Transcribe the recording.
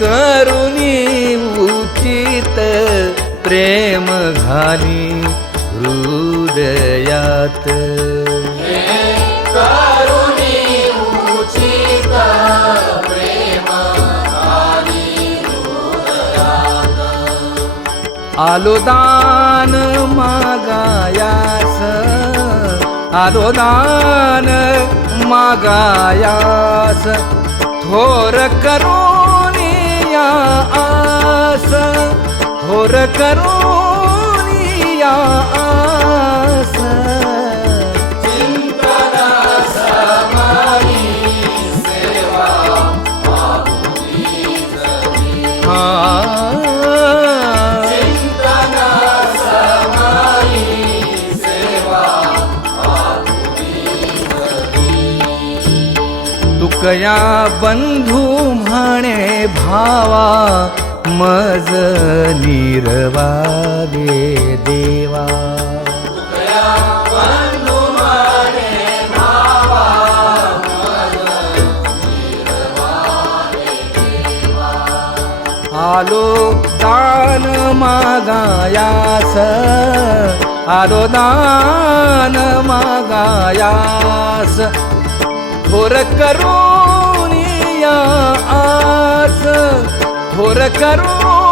करुणी उचित प्रेम घाली हृदयात करुणी उचित प्रेम घाली हृदयात आलो दान मागायास आलो दान मागायास थोर करून या आस थोर करून या आस चिंतन समाई सेवा आपुलीच चिंतन समाई सेवा तुकया बंधू म्हणे भावा मज निर्वागे देवा तुकया बंधू म्हणे भावा मज निर्वागे देवा आलो दान मागायास आलो दान मागायास थोर करून या आस थोर करून